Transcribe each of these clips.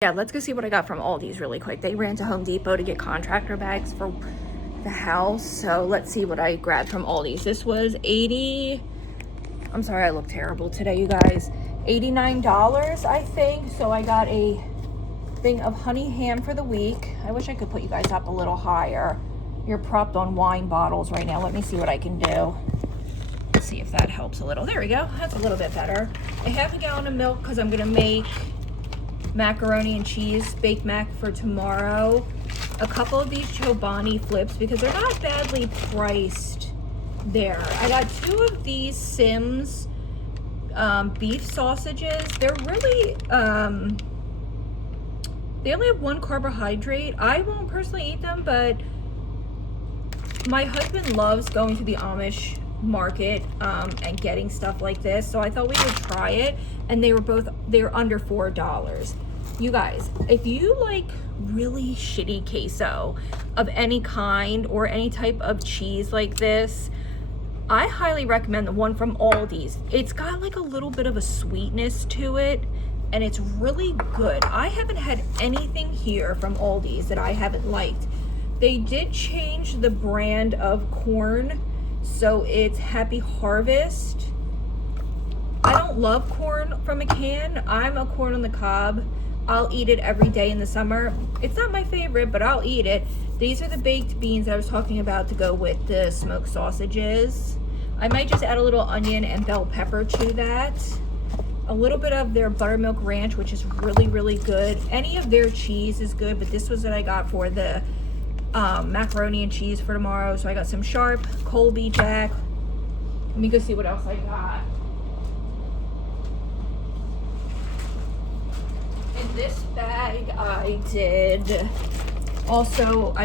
Yeah, let's go see what I got from Aldi's really quick. They ran to Home Depot to get contractor bags for the house. So let's see what I grabbed from Aldi's. This was I'm sorry, I look terrible today, you guys. $89, I think. So I got a thing of honey ham for the week. I wish I could put you guys up a little higher. You're propped on wine bottles right now. Let me see what I can do. Let's see if that helps a little. There we go. That's a little bit better. A half a gallon of milk because I'm going to make macaroni and cheese baked mac for tomorrow. A couple of these Chobani flips because they're not badly priced there. I got 2 of these Sims beef sausages. They're really they only have 1 carbohydrate. I won't personally eat them, but my husband loves going to the Amish market and getting stuff like this, so I thought we would try it. And they're under $4. You guys, if you like really shitty queso of any kind or any type of cheese like this, I highly recommend the one from Aldi's. It's got like a little bit of a sweetness to it and it's really good. I haven't had anything here from Aldi's that I haven't liked. They did change the brand of corn, so it's Happy Harvest. I don't love corn from a can. I'm a corn on the cob. I'll eat it every day in the summer. It's not my favorite, but I'll eat it. These are the baked beans I was talking about to go with the smoked sausages. I might just add a little onion and bell pepper to that. A little bit of their buttermilk ranch, which is really, really good. Any of their cheese is good, but this was what I got for the macaroni and cheese for tomorrow. So I got some Sharp, Colby Jack. Let me go see what else I got. In this bag I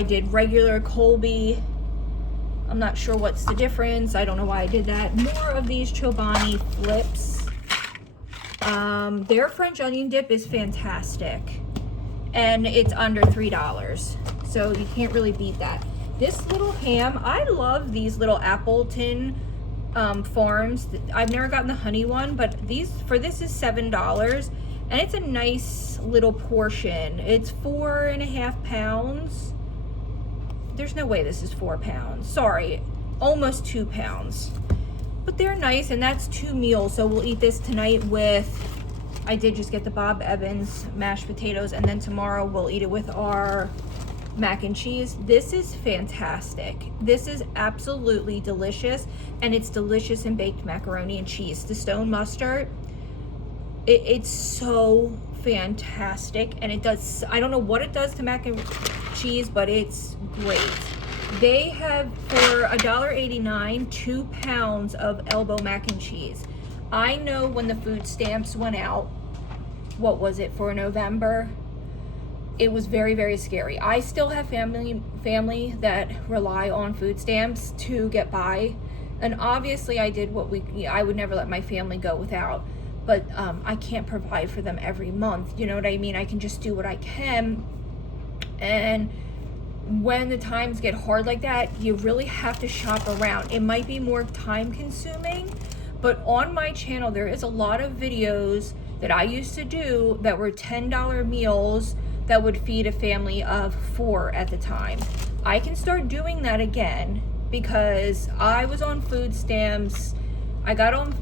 did regular Colby. I'm not sure what's the difference. I don't know why I did that. More of these Chobani flips. Their French onion dip is fantastic and it's under $3, so you can't really beat that. This little ham, I love these little Appleton farms. I've never gotten the honey one, but this is $7 and it's a nice little portion. It's 4.5 pounds. There's no way this is 4 pounds. Sorry, almost 2 pounds. But they're nice, and that's 2 meals. So we'll eat this tonight with, I did just get the Bob Evans mashed potatoes, and then tomorrow we'll eat it with our mac and cheese. This is fantastic. This is absolutely delicious, and it's delicious in baked macaroni and cheese. The stone mustard, it's so fantastic, and it does, I don't know what it does to mac and cheese, but it's great. They have, for $1.89, 2 pounds of elbow mac and cheese. I know when the food stamps went out, what was it, for November? It was very, very scary. I still have family that rely on food stamps to get by. And obviously I did I would never let my family go without. But I can't provide for them every month. You know what I mean? I can just do what I can. And when the times get hard like that, you really have to shop around. It might be more time consuming, but on my channel, there is a lot of videos that I used to do that were $10 meals that would feed a family of 4 at the time. I can start doing that again because I was on food stamps. I got on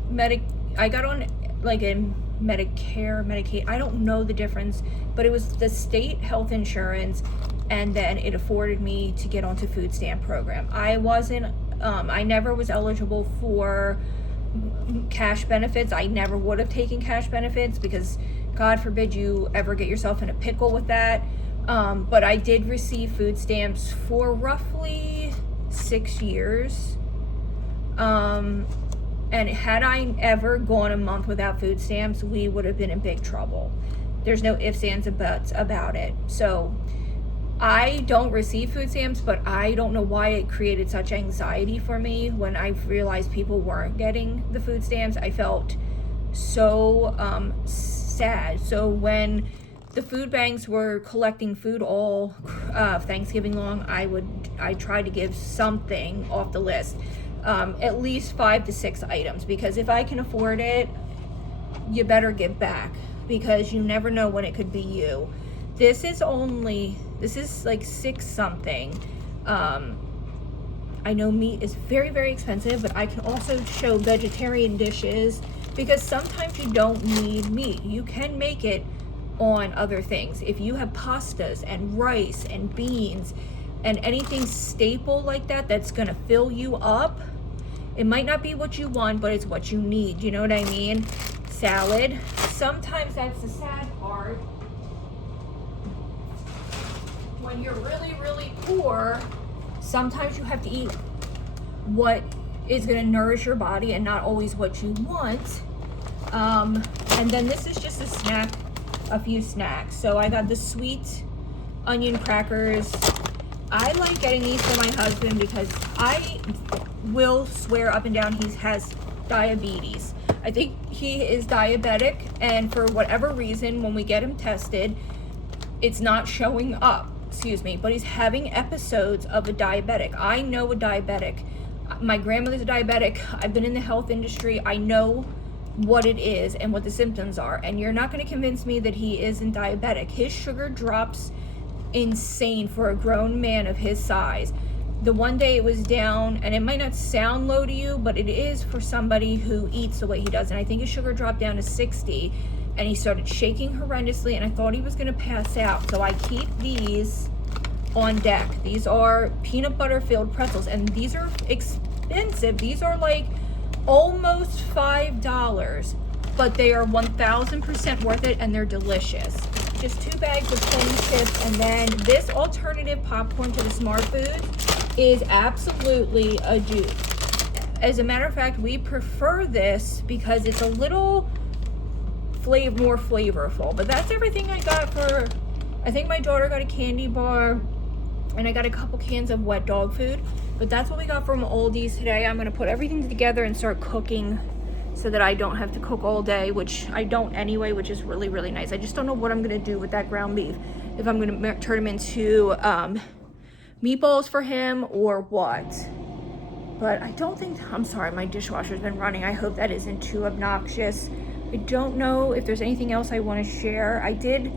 like a Medicare, Medicaid, I don't know the difference, but it was the state health insurance, and then it afforded me to get onto food stamp program. I never was eligible for cash benefits. I never would have taken cash benefits because God forbid you ever get yourself in a pickle with that. But I did receive food stamps for roughly 6 years. And had I ever gone a month without food stamps, we would have been in big trouble. There's no ifs, ands, and buts about it. So I don't receive food stamps, but I don't know why it created such anxiety for me when I realized people weren't getting the food stamps. I felt so sad. So when the food banks were collecting food all Thanksgiving long, I tried to give something off the list. At least 5 to 6 items, because if I can afford it, you better give back, because you never know when it could be you. This is like 6 something. I know meat is very, very expensive, but I can also show vegetarian dishes because sometimes you don't need meat. You can make it on other things. If you have pastas and rice and beans and anything staple like that that's gonna fill you up, it might not be what you want, but it's what you need. You know what I mean? Salad. Sometimes that's the sad part. When you're really, really poor, sometimes you have to eat what is going to nourish your body and not always what you want. And then this is just a few snacks. So I got the sweet onion crackers. I like getting these for my husband because I will swear up and down he has diabetes. I think he is diabetic, and for whatever reason, when we get him tested, it's not showing up. Excuse me, but he's having episodes of a diabetic. I know a diabetic. My grandmother's a diabetic. I've been in the health industry. I know what it is and what the symptoms are. And you're not going to convince me that he isn't diabetic. His sugar drops insane for a grown man of his size. The one day it was down, and it might not sound low to you, but it is for somebody who eats the way he does. And I think his sugar dropped down to 60. And he started shaking horrendously, and I thought he was going to pass out. So I keep these on deck. These are peanut butter filled pretzels, and these are expensive. These are like almost $5, but they are 1000% worth it, and they're delicious. Just 2 bags of plain chips, and then this alternative popcorn to the Smart Food is absolutely a dupe. As a matter of fact, we prefer this because it's a little more flavorful. But that's everything I got for, I think my daughter got a candy bar, and I got a couple cans of wet dog food. But that's what we got from Aldis today. I'm gonna put everything together and start cooking so that I don't have to cook all day, which I don't anyway, which is really, really nice. I just don't know what I'm gonna do with that ground beef. If I'm gonna turn them into meatballs for him or what. But I don't think, I'm sorry, my dishwasher's been running. I hope that isn't too obnoxious. I don't know if there's anything else I want to share. I did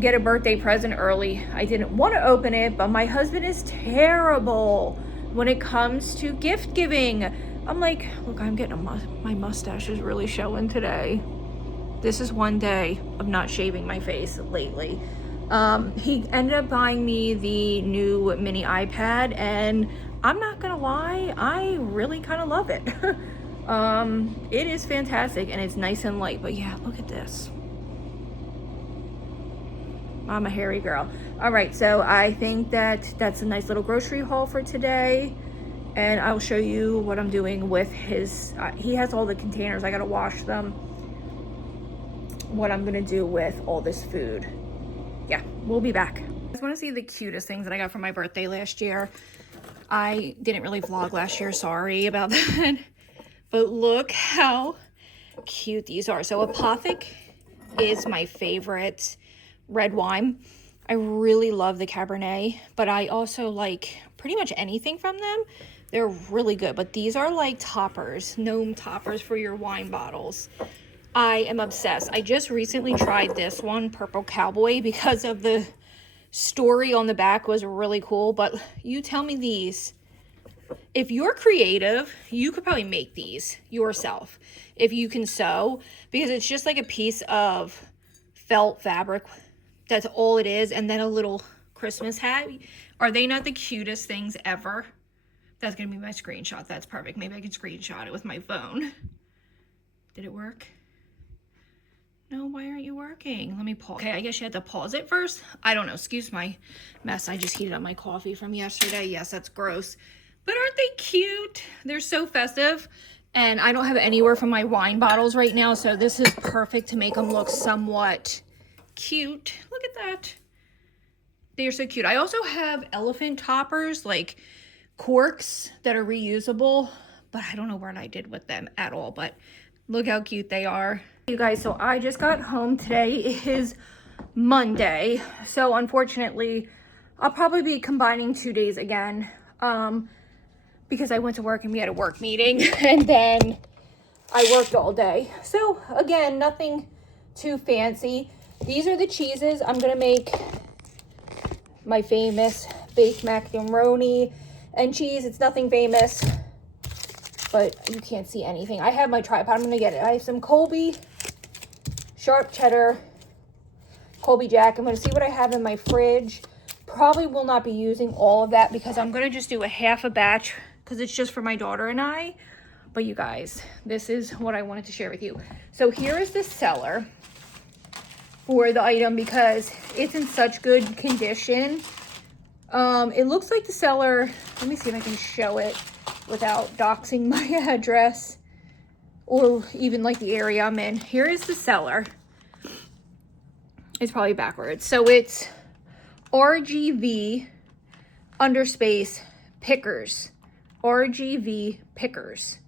get a birthday present early. I didn't want to open it, but my husband is terrible when it comes to gift giving. I'm like, look, I'm getting my mustache is really showing today. This is one day of not shaving my face lately. He ended up buying me the new mini iPad, and I'm not gonna lie, I really kind of love it. It is fantastic, and it's nice and light. But yeah, look at this. I'm a hairy girl. All right, so I think that's a nice little grocery haul for today, and I'll show you what I'm doing with his he has all the containers. I gotta wash them. What I'm gonna do with all this food. Yeah, we'll be back. I just want to see the cutest things that I got for my birthday last year. I didn't really vlog last year, sorry about that. But look how cute these are. So Apothic is my favorite red wine. I really love the Cabernet, but I also like pretty much anything from them. They're really good, but these are like toppers, gnome toppers for your wine bottles. I am obsessed. I just recently tried this one, Purple Cowboy, because of the story on the back was really cool. But you tell me these. If you're creative, you could probably make these yourself if you can sew, because it's just like a piece of felt fabric. That's all it is. And then a little Christmas hat. Are they not the cutest things ever? That's going to be my screenshot. That's perfect. Maybe I can screenshot it with my phone. Did it work? No, why aren't you working? Let me pause. Okay, I guess you had to pause it first. I don't know. Excuse my mess. I just heated up my coffee from yesterday. Yes, that's gross. But aren't they cute? They're so festive. And I don't have anywhere for my wine bottles right now, so this is perfect to make them look somewhat cute. Look at that. They're so cute. I also have elephant toppers, like corks that are reusable, but I don't know what I did with them at all. But look how cute they are. You guys, so I just got home. Today is Monday, so unfortunately I'll probably be combining 2 days again, because I went to work and we had a work meeting and then I worked all day. So again, nothing too fancy. These are the cheeses. I'm gonna make my famous baked macaroni and cheese. It's nothing famous, but you can't see anything. I have my tripod. I'm gonna get it. I have some Colby sharp cheddar, Colby Jack. I'm gonna see what I have in my fridge. Probably will not be using all of that because I'm gonna just do a half a batch because it's just for my daughter and I. But you guys, this is what I wanted to share with you. So here is the seller for the item because it's in such good condition. It looks like the seller, let me see if I can show it without doxing my address or even like the area I'm in. Here is the seller. It's probably backwards. So it's RGV underspace Pickers. RGV Pickers.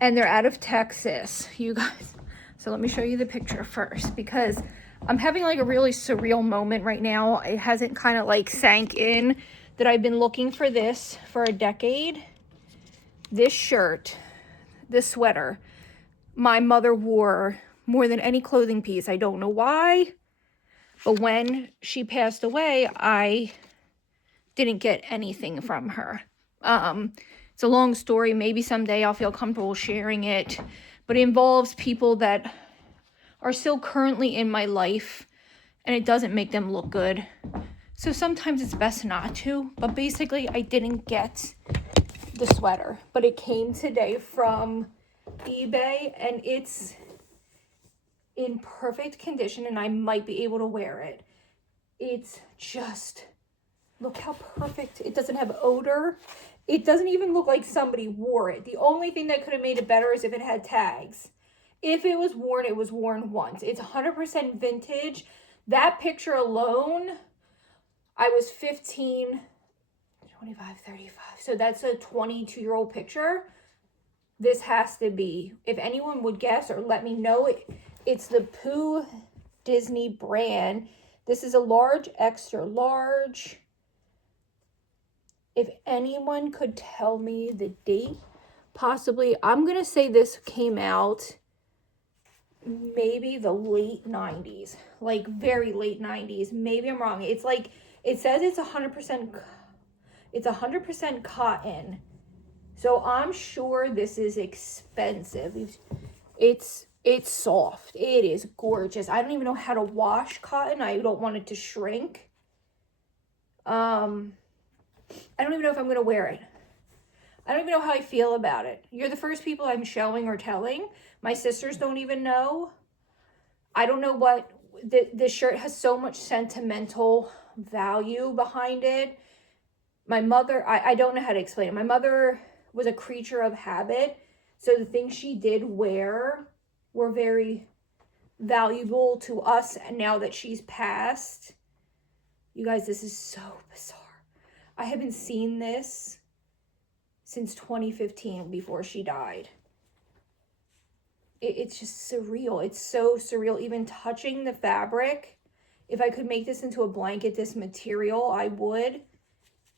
And they're out of Texas, you guys. So let me show you the picture first because I'm having like a really surreal moment right now. It hasn't kind of like sank in that I've been looking for this for a decade. This shirt, this sweater, my mother wore more than any clothing piece. I don't know why, but when she passed away, I didn't get anything from her. It's a long story. Maybe someday I'll feel comfortable sharing it, but it involves people that are still currently in my life and it doesn't make them look good. So sometimes it's best not to, but basically I didn't get the sweater, but it came today from eBay and it's in perfect condition and I might be able to wear it. It's just, look how perfect. It doesn't have odor. It doesn't even look like somebody wore it. The only thing that could have made it better is if it had tags. If it was worn once. It's 100% vintage. That picture alone, I was 15, 25, 35. So that's a 22-year-old picture. This has to be, if anyone would guess or let me know, it's the Pooh Disney brand. This is a large, extra large. If anyone could tell me the date, possibly, I'm going to say this came out maybe the late 90s, like very late 90s. Maybe I'm wrong. It's like, it says it's 100% cotton. So I'm sure this is expensive. It's soft. It is gorgeous. I don't even know how to wash cotton. I don't want it to shrink. I don't even know if I'm going to wear it. I don't even know how I feel about it. You're the first people I'm showing or telling. My sisters don't even know. I don't know what, this shirt has so much sentimental value behind it. My mother, I don't know how to explain it. My mother was a creature of habit. So the things she did wear were very valuable to us. And now that she's passed, you guys, this is so bizarre. I haven't seen this since 2015 before she died. It's just surreal. It's so surreal. Even touching the fabric, if I could make this into a blanket, this material, I would.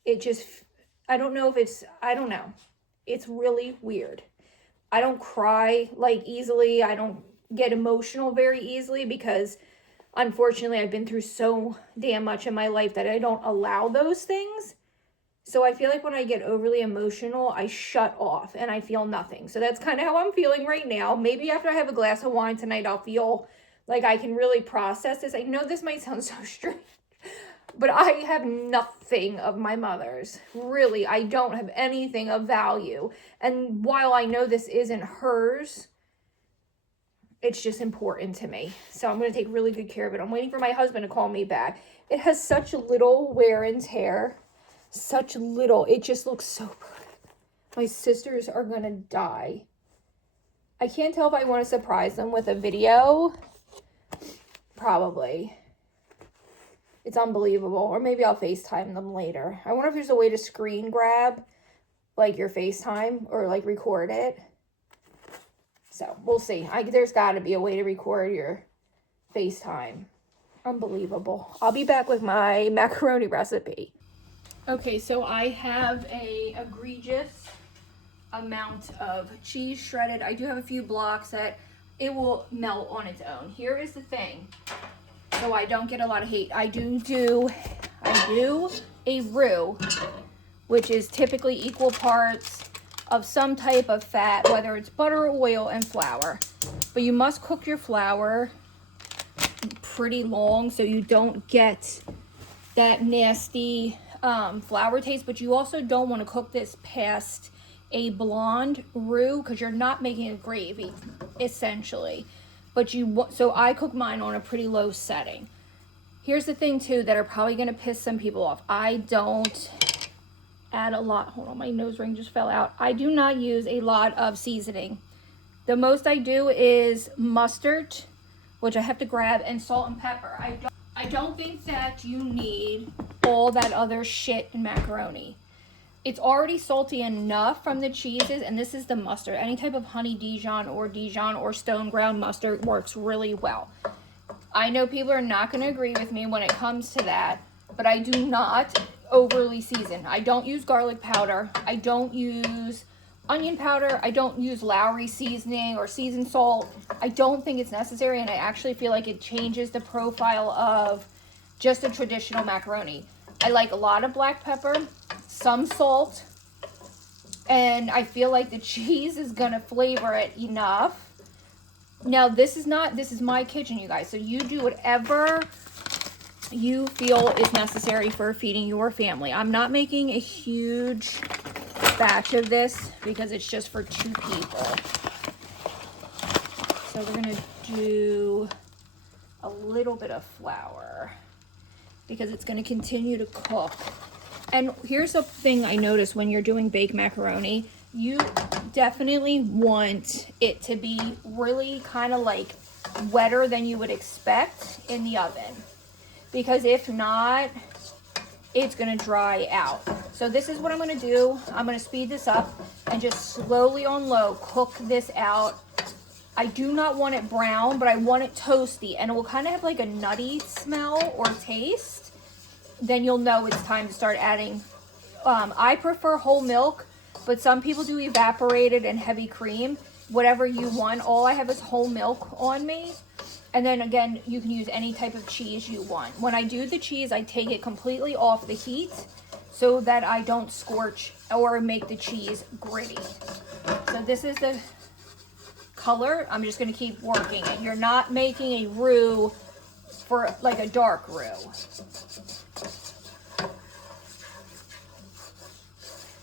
It just, I don't know if it's, I don't know. It's really weird. I don't cry like easily. I don't get emotional very easily because unfortunately I've been through so damn much in my life that I don't allow those things. So I feel like when I get overly emotional, I shut off and I feel nothing. So that's kind of how I'm feeling right now. Maybe after I have a glass of wine tonight, I'll feel like I can really process this. I know this might sound so strange, but I have nothing of my mother's. Really, I don't have anything of value. And while I know this isn't hers, it's just important to me. So I'm going to take really good care of it. I'm waiting for my husband to call me back. It has such little wear and tear. Such little. It just looks so perfect. My sisters are going to die. I can't tell if I want to surprise them with a video. Probably. It's unbelievable. Or maybe I'll FaceTime them later. I wonder if there's a way to screen grab like your FaceTime or like record it. So we'll see. There's got to be a way to record your FaceTime. Unbelievable. I'll be back with my macaroni recipe. Okay, so I have a egregious amount of cheese shredded. I do have a few blocks that it will melt on its own. Here is the thing. so I don't get a lot of hate. I do a roux, which is typically equal parts of some type of fat, whether it's butter, oil, and flour. But you must cook your flour pretty long so you don't get that nasty flour taste. But you also don't want to cook this past a blonde roux because you're not making a gravy, essentially. But so I cook mine on a pretty low setting. Here's the thing too that are probably going to piss some people off. I don't add a lot. Hold on, my nose ring just fell out. I do not use a lot of seasoning. The most I do is mustard, which I have to grab, and salt and pepper. I don't think that you need all that other shit in macaroni. It's already salty enough from the cheeses, and this is the mustard. Any type of honey Dijon or stone ground mustard works really well. I know people are not going to agree with me when it comes to that, but I do not overly season. I don't use garlic powder. I don't use onion powder. I don't use Lowry seasoning or seasoned salt. I don't think it's necessary, and I actually feel like it changes the profile of just a traditional macaroni. I like a lot of black pepper, some salt, and I feel like the cheese is gonna flavor it enough. Now this is my kitchen, you guys, so you do whatever you feel is necessary for feeding your family. I'm not making a huge batch of this because it's just for 2 people. So we're gonna do a little bit of flour because it's gonna continue to cook. And here's the thing I noticed when you're doing baked macaroni, you definitely want it to be really kind of like wetter than you would expect in the oven. Because if not, it's gonna dry out. So this is what I'm gonna do. I'm gonna speed this up and just slowly on low cook this out. I do not want it brown, but I want it toasty, and it will kind of have like a nutty smell or taste. Then you'll know it's time to start adding. I prefer whole milk, but some people do evaporated and heavy cream. Whatever you want. All I have is whole milk on me. And then again, you can use any type of cheese you want. When I do the cheese, I take it completely off the heat so that I don't scorch or make the cheese gritty. So this is the color. I'm just going to keep working it. You're not making a roux for like a dark roux.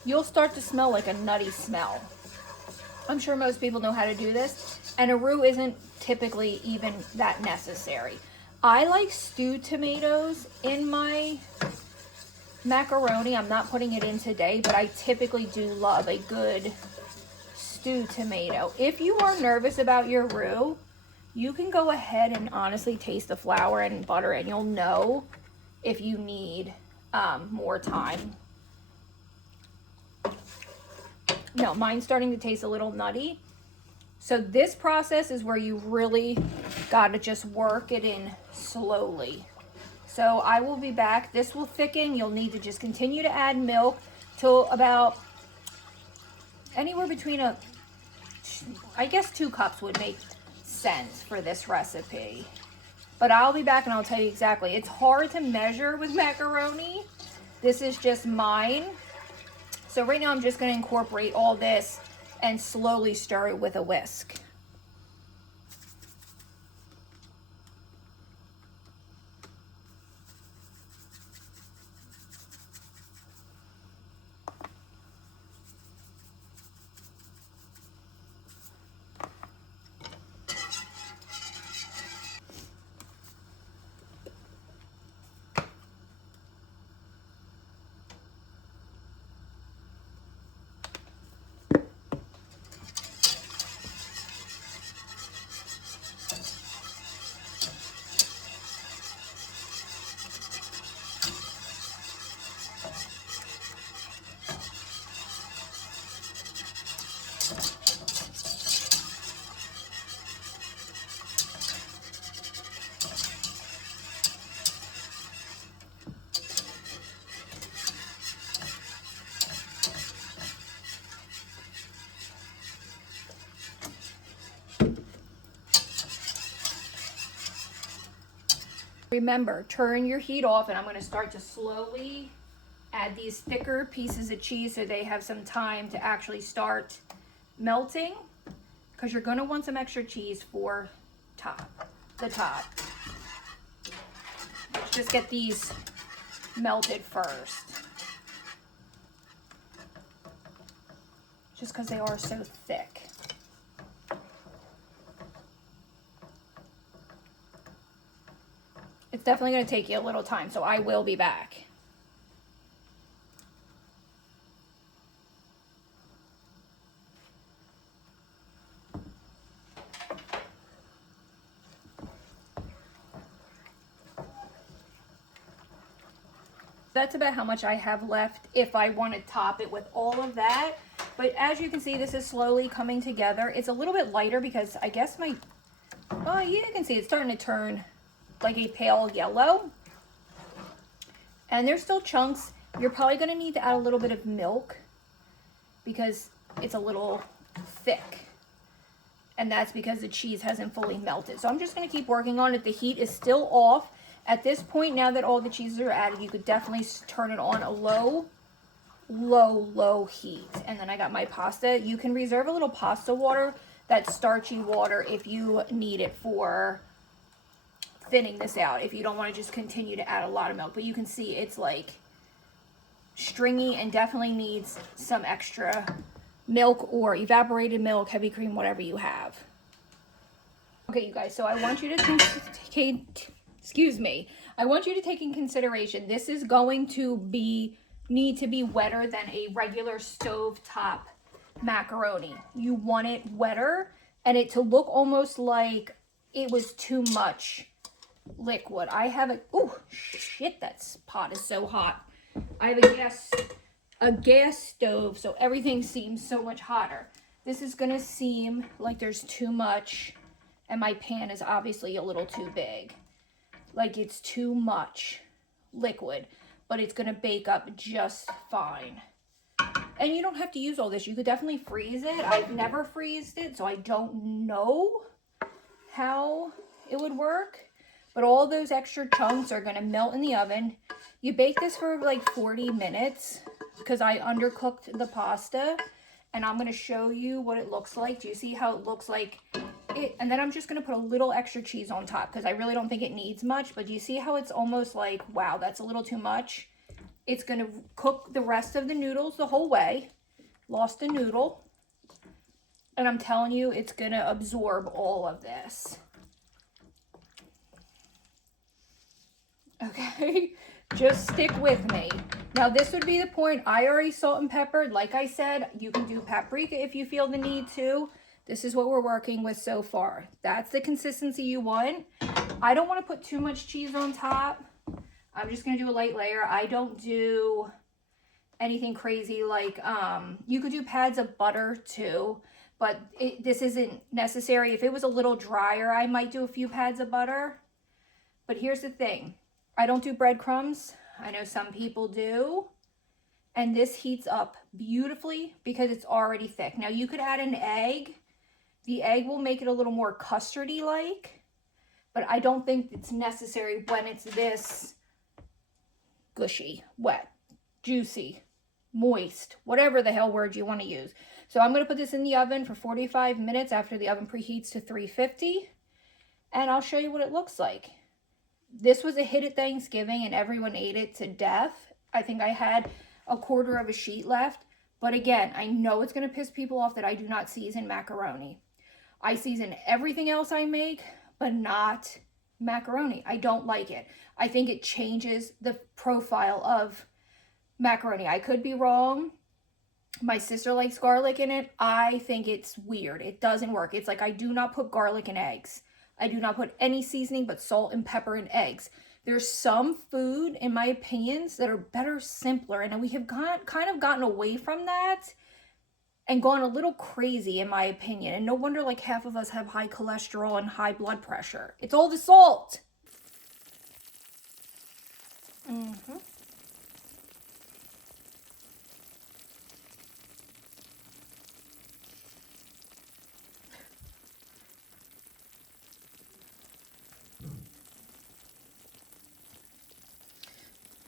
You'll start to smell like a nutty smell. I'm sure most people know how to do this, and a roux isn't typically even that necessary. I like stewed tomatoes in my macaroni. I'm not putting it in today, but I typically do love a good stewed tomato. If you are nervous about your roux, you can go ahead and honestly taste the flour and butter, and you'll know if you need more time. No, mine's starting to taste a little nutty. So this process is where you really got to just work it in slowly. So I will be back. This will thicken. You'll need to just continue to add milk till about anywhere between I guess 2 cups would make sense for this recipe. But I'll be back and I'll tell you exactly. It's hard to measure with macaroni. This is just mine. So right now I'm just going to incorporate all this and slowly stir it with a whisk. Remember, turn your heat off, and I'm going to start to slowly add these thicker pieces of cheese so they have some time to actually start melting, because you're going to want some extra cheese for the top. Let's just get these melted first, just because they are so thick. It's definitely going to take you a little time, so I will be back. That's about how much I have left if I want to top it with all of that. But as you can see, this is slowly coming together. It's a little bit lighter because I guess well, you can see it's starting to turn like a pale yellow. And there's still chunks. You're probably going to need to add a little bit of milk because it's a little thick. And that's because the cheese hasn't fully melted. So I'm just going to keep working on it. The heat is still off. At this point, now that all the cheeses are added, you could definitely turn it on a low heat. And then I got my pasta. You can reserve a little pasta water, that starchy water, if you need it for thinning this out, if you don't want to just continue to add a lot of milk. But you can see it's like stringy and definitely needs some extra milk or evaporated milk, heavy cream, whatever you have. Okay, you guys, so I want you to I want you to take in consideration, this is going to need to be wetter than a regular stovetop macaroni. You want it wetter and it to look almost like it was too much liquid. I have oh shit, that pot is so hot. I have a gas stove, so everything seems so much hotter. This is gonna seem like there's too much, and my pan is obviously a little too big. Like it's too much liquid, but it's gonna bake up just fine. And you don't have to use all this. You could definitely freeze it. I've never freezed it, so I don't know how it would work. But all those extra chunks are gonna melt in the oven. You bake this for like 40 minutes because I undercooked the pasta. And I'm gonna show you what it looks like. Do you see how it looks like? And then I'm just going to put a little extra cheese on top because I really don't think it needs much. But you see how it's almost like, wow, that's a little too much. It's going to cook the rest of the noodles the whole way. Lost a noodle. And I'm telling you, it's going to absorb all of this. Okay, just stick with me. Now this would be the point. I already salt and peppered. Like I said, you can do paprika if you feel the need to. This is what we're working with so far. That's the consistency you want. I don't want to put too much cheese on top. I'm just going to do a light layer. I don't do anything crazy like, you could do pads of butter too, but this isn't necessary. If it was a little drier, I might do a few pads of butter. But here's the thing. I don't do breadcrumbs. I know some people do. And this heats up beautifully because it's already thick. Now you could add an egg. The egg will make it a little more custardy-like, but I don't think it's necessary when it's this gushy, wet, juicy, moist, whatever the hell word you want to use. So I'm going to put this in the oven for 45 minutes after the oven preheats to 350, and I'll show you what it looks like. This was a hit at Thanksgiving, and everyone ate it to death. I think I had a quarter of a sheet left, but again, I know it's going to piss people off that I do not season macaroni. I season everything else I make, but not macaroni. I don't like it. I think it changes the profile of macaroni. I could be wrong. My sister likes garlic in it. I think it's weird. It doesn't work. It's like I do not put garlic in eggs. I do not put any seasoning but salt and pepper in eggs. There's some food, in my opinions, that are better, simpler, and we have kind of gotten away from that and gone a little crazy, in my opinion. And no wonder like half of us have high cholesterol and high blood pressure. It's all the salt.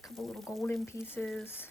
couple little golden pieces.